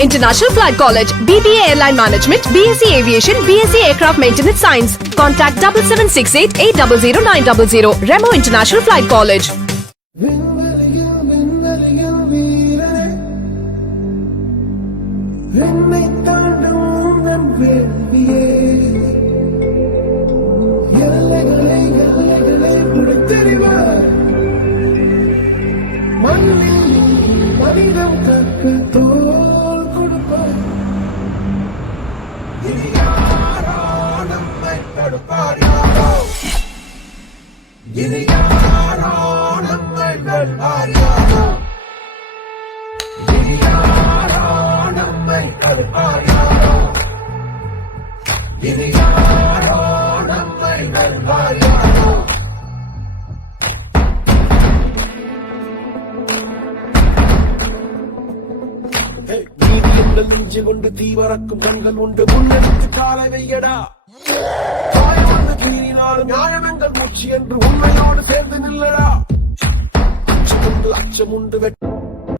International Flight College, BBA Airline Management, B.sc Aviation, B.sc Aircraft Maintenance Science. Contact 7768 800 900. Remo International Flight College. மனிதம் கற்க தோல் கொடுப்பார் இனி யாரோ நம்மை தடுப்பார் யாரோ இனி யாரோ நம்மை வெல்வார் யாரோ இனி யாரோ நம்மை தடுப்பார் யாரோ இனி யாரோ நம்மை வெல்வார் யாரோ நெஞ்சு கொண்டு தீவரக்கும் கண்கள் உண்டு முன்னெடுத்து கால வையடா காயம் வந்து தீரினாலும் நியாயமெங்கள் மூச்சு என்று உண்மையோடு சேர்ந்து நில்லடா அச்சம் உண்டு வெட்ட